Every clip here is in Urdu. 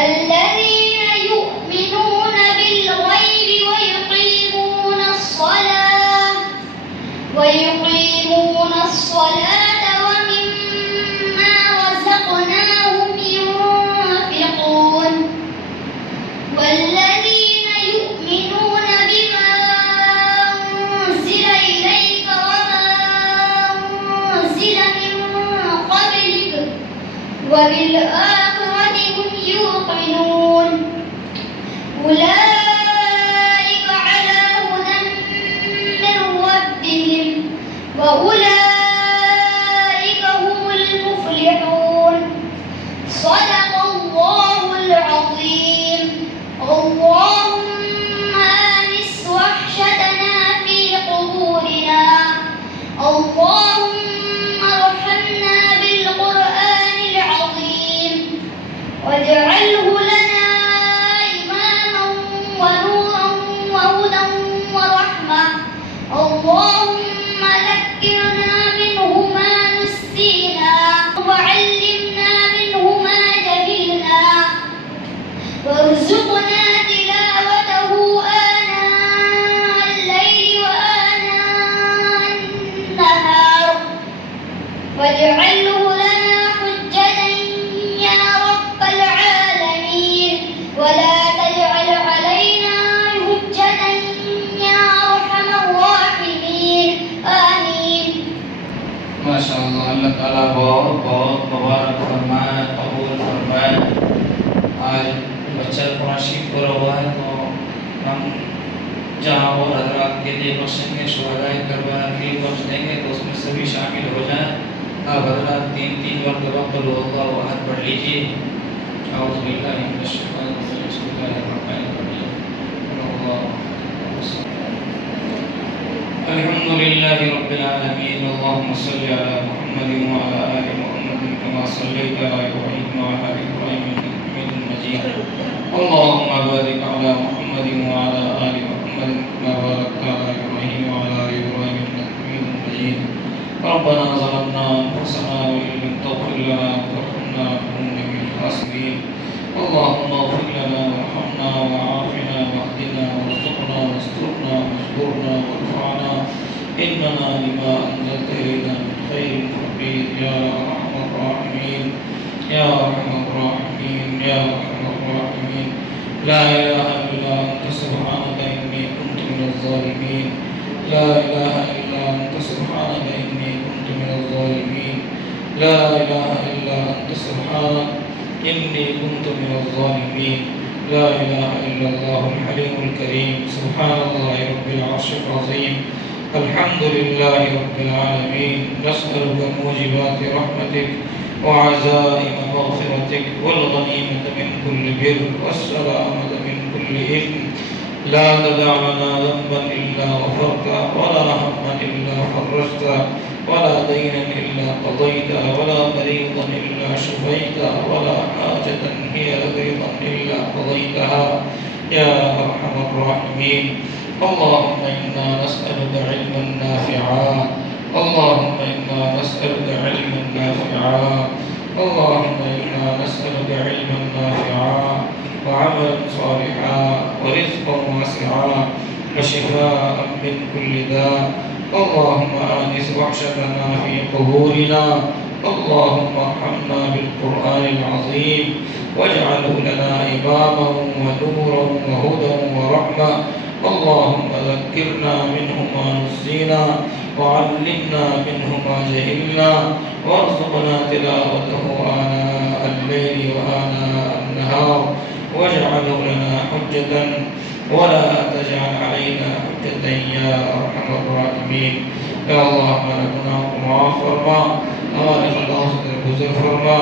الذين يؤمنون بالغيب ويقيمون الصلاة ومما رزقناهم ينفقون، والذين يؤمنون بما أنزل إليك وما أنزل من قبلك وبالآخرة هم يوقنون، أولئك على هدى من ربهم وأولئك هم المفلحون. صدق الله العظيم. اللهم آنس وحشتنا في قبورنا تعالیٰ بہت بہت مبارک فرمائے، قبول فرمائے۔ آج بچہ قرآن شریف پورا ہوا ہے تو ہم جہاں اور حضرات کے لیے بخشیں گے، شہدائے کربلا کے لیے بخش دیں گے تو اس میں سبھی شامل ہو جائیں۔ آپ حضرات تین مرتبہ قل هو اللہ احد پڑھ لیجیے۔ اعوذ باللہ من الشیطان الرجیم، بسم اللہ الرحمن الرحیم۔ الحمد للہ رب العالمین، اللهم صل علی محمد وعلى آل محمد كما صليت على إبراهيم وعلى آل إبراهيم إنك حميد مجيد، اللهم بارك على محمد وعلى آل محمد كما باركت على إبراهيم وعلى آل إبراهيم إنك حميد مجيد، ربنا ظلمنا أنفسنا وإن لم تغفر لنا وترحمنا لنكونن من الخاسرين، اللهم اغفر لنا وارحمنا وعافنا واهدنا وارزقنا واسترنا واجبرنا وارفعنا إننا لما أنزلت إلينا من خير فقير يا أرحم الراحمين يا أرحم الراحمين يا أرحم الراحمين، لا إله إلا أنت سبحانك إني كنت من الظالمين، لا إله إلا أنت سبحانك إني كنت من الظالمين، لا إله إلا أنت سبحانك إني كنت من الظالمين، لا إله إلا الله الحليم الكريم، سبحان الله رب العرش العظيم، الحمد لله رب العالمين، نسألك موجبات رحمتك وعزائم مغفرتك والغنيمة من كل بر والسلامة من كل إثم، لا تدع لنا ذنبا إلا غفرته ولا هما إلا فرجته ولا دينا إلا قضيته ولا مريضا إلا شفيته ولا حاجة هي لك رضا إلا قضيتها يا أرحم الراحمين، اللهم إنا نسألك علما نافعا، اللهم إنا نسألك علما نافعا، اللهم إنا نسألك علما نافعا وعملا صالحا ورزقا واسعا وشفاء من كل داء، اللهم آنس وحشتنا في قبورنا، اللهم ارحمنا بالقرآن العظيم واجعله لنا إماما ونورا وهدى ورحمة، اللهم ذكرنا منه ما نسينا وعلمنا منه ما جهلنا وارزقنا تلاوته آناء الليل وآناء النهار واجعله لنا حجة ولا تجعل علينا حجة يا أرحم الراحمين، یا اللہ ہمارے گناہ کو معاف فرما، ہمارے خطاؤں سے درگزر فرما،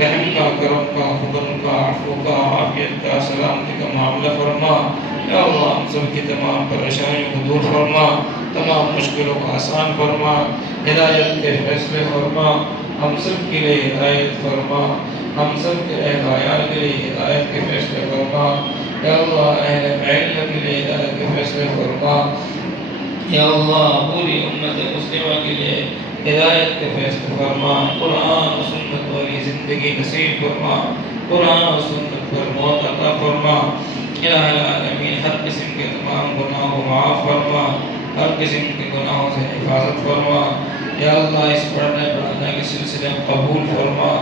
رحم کا، کرم کا، فضل کا، عفو کا، عافیت کا، سلامتی کا معاملہ فرما، یا اللہ ہم سب کی تمام پریشانیوں کو دور فرما، تمام مشکلوں کو آسان فرما، ہدایت کے فیصلے فرما، ہم سب کے لیے ہدایت فرما، ہم سب کے اہل عیال کے لیے ہدایت کے فیصلے فرما، یا اللہ اہل علم کے لیے ہدایت کے فیصلے فرما، یا اللہ پوری امت مسلمہ کے لیے ہدایت کے فیصلے فرما، قرآن و سنت والی زندگی نصیب فرما، قرآن و سنت پر موت عطا فرما، الہ العالمین ہر قسم کے تمام گناہوں کو معاف فرما، ہر قسم کے گناہوں سے حفاظت فرما، یا اللہ اس پڑھنے پڑھانے کے سلسلے میں قبول فرما،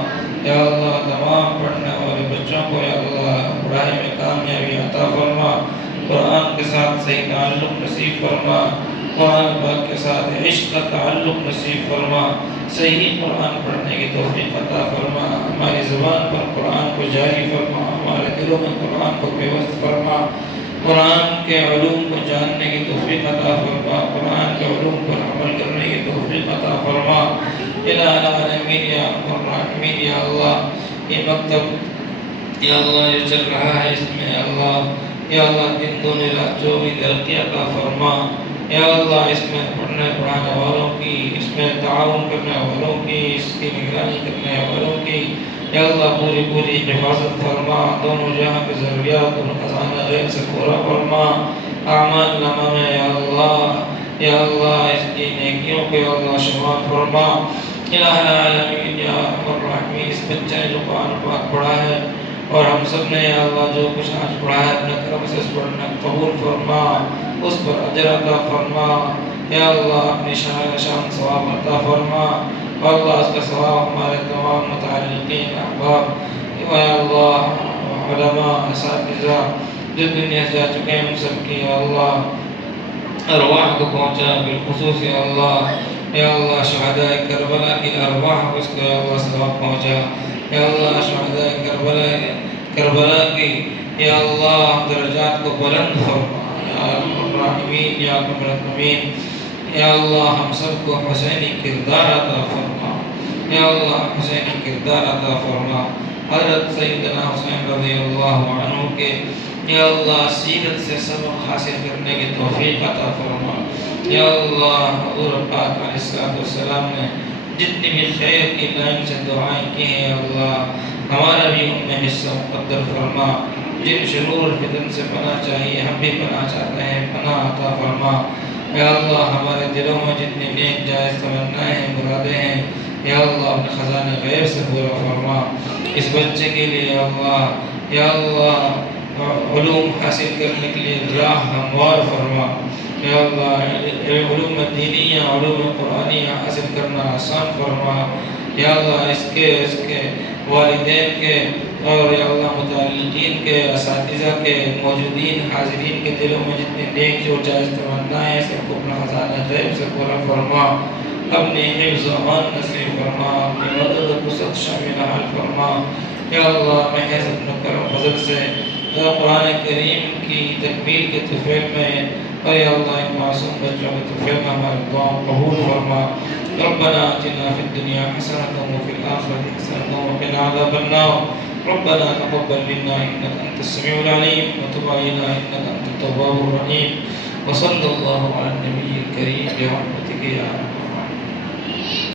یا اللہ تمام پڑھنے والے بچوں کو یا اللہ پڑھائی میں کامیابی عطا فرما، قرآن کے ساتھ صحیح تعلق نصیب فرما، قرآن پاک کے ساتھ عشق کا تعلق نصیب فرما، صحیح قرآن پڑھنے کی توفیق عطا فرما، ہماری زبان پر قرآن کو جاری فرما، ہمارے دلوں میں قرآن کو پیوست فرما، قرآن کے علوم کو جاننے کی توفیق عطا فرما، قرآن کے علوم پر عمل کرنے کی توفیق عطا فرما، الہ العالمین یا ارحم الراحمین، یا اللہ یہ مکتب یا اللہ جو چل رہا ہے اس میں اللہ یا اللہ دن دونوں راتوں میں ترقی عطا فرما، یا اللہ اس میں پڑھنے پڑھانے والوں کی، اس میں تعاون کرنے والوں کی، اس کی نگرانی کرنے والوں کی یا اللہ پوری حفاظت فرما، دونوں جہاں کی ضروریات اور خزانہ غیب سے پورا فرما، اعمال نامہ میں یا اللہ اس کی نیکیوں کو یا اللہ شمار فرما، الہ العالمین یا ارحم الراحمین اس بچے نے جو قرآن پاک پڑھا ہے اور ہم سب نے یا اللہ جو کچھ آج پڑھا ہے اپنے کرم سے اس پڑھنا قبول فرما، اس پر اجر عطا فرما، یا اللہ اپنی شان ثواب عطا فرما، اور اللہ اس کا ثواب ہمارے تمام متعلقین احباب یا اللہ علماء اساتذہ جو دنیا سے جا چکے ہیں ہم سب کی یا اللہ ارواح کو پہنچا، بالخصوص یا اللہ یا اللہ شہداء کربلا کی ارواح کو اس کو یا اللہ ثواب پہنچا. یا اللہ شہداء کربلا کی یا اللہ درجات کو بلند فرما. یا ارحم الراحمین یا ارحم الراحمین. یا اللہ ہم سب کو حسینی کردار عطا فرما. یا اللہ حسینی کردار عطا فرما. حضرت سیدنا حسین رضی اللہ عنہ کے یا اللہ سیرت سے سبق حاصل کرنے کی توفیق عطا فرما. یا اللہ حضور پاک علیہ السلام نے جتنی بھی خیر کی لائن سے دعائیں کی ہیں یا اللہ ہمارا بھی ان میں حصہ مقدر فرما. جن شرور فتن سے پناہ چاہیے ہم بھی پناہ چاہتے ہیں, پناہ عطا فرما. یا اللہ ہمارے دلوں میں جتنی نیک جائز تمنائیں ہیں مرادیں ہیں یا اللہ اپنے خزانے غیب سے پورا فرما. اس بچے کے لیے یا اللہ علوم حاصل کرنے کے لیے راہ ہموار فرما. یا اللہ علوم دینیہ علوم قرآنیہ حاصل کرنا آسان فرما. یا اللہ اس کے والدین کے اور یا اللہ متعلقین کے اساتذہ کے موجودین حاضرین کے دلوں میں جتنے نیک جو جائز تمنائیں ہیں سب کو اپنا خزانہ غیب سے پورا فرما. اپنی حفظ و امان نصیب فرما. اپنی مدد و وسعت شامل حال فرما. یا اللہ محض اپنے کرم فضل سے قرآن کریم کی تکمیل کے طفیل میں اور یا اللہ ان معصوم بچوں کے طفیل میں ہمارے دعاؤں قبول فرما. ربنا آتنا فی الدنیا حسنة وفی الآخرة حسنة وقنا عذاب النار. ربنا تقبل منا انك انت السميع العليم وتب علينا انك انت التواب الرحيم. وصلى الله على النبي الكريم برحمتك يا رب.